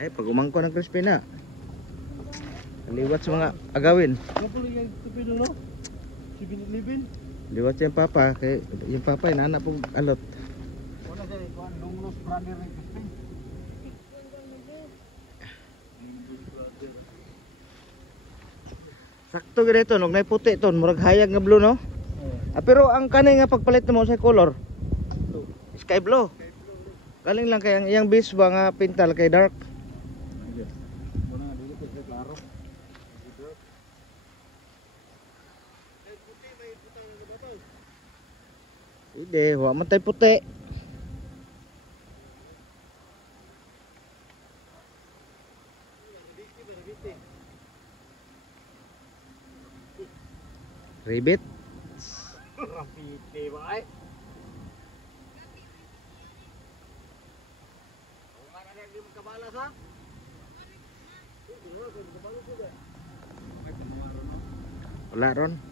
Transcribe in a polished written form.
Ay, pag umangko ng crispy na. Liwat sa mga agawin. Kapag yung tupido no? 7-Eleven. Liwat sa yung papa. Kay, yung papa, inaanak po alot. Wala siya, kuhan, lunglos brother ng Crispin. Sakto ganito, nung may puti ito, murag hayag nga blue, no? Ah, pero ang kanay nga pagpalit mo sa color, sky blue. Galing lang kay ang base ba nga pintal kay dark. Wala nga, dito kasi klaro. Hindi, huwag man tayo puti. Ribbit. Rapite ba ay? Kung nga na hindi magkabalas ha? Wala ron.